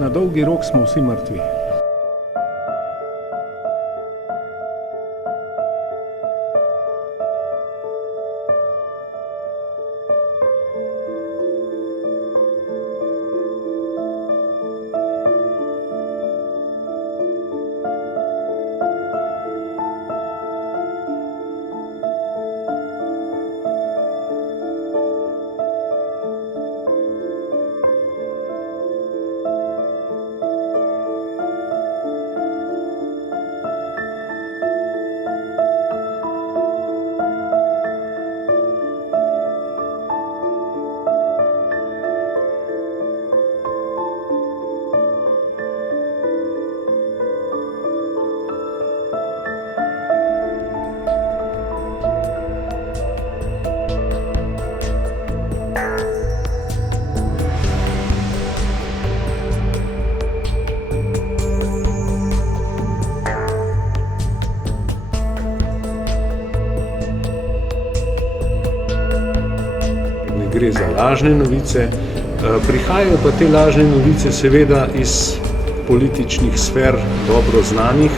Na dolgi rok smo vsi mrtvi. Gre za lažne novice, prihajajo pa te lažne novice seveda iz političnih sfer dobro znanih.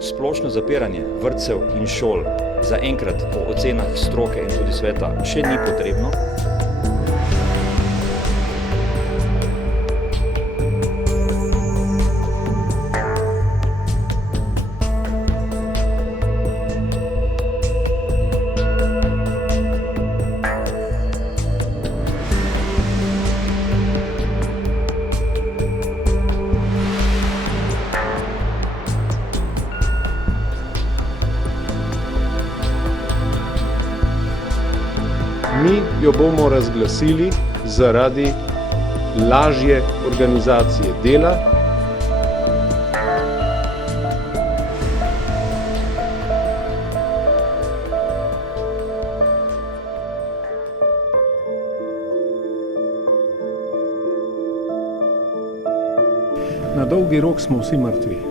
Splošno zapiranje vrtcev in šol zaenkrat po ocenah stroke in tudi sveta še ni potrebno. Mi jo bomo razglasili zaradi lažje organizacije dela. Na dolgi rok smo vsi mrtvi.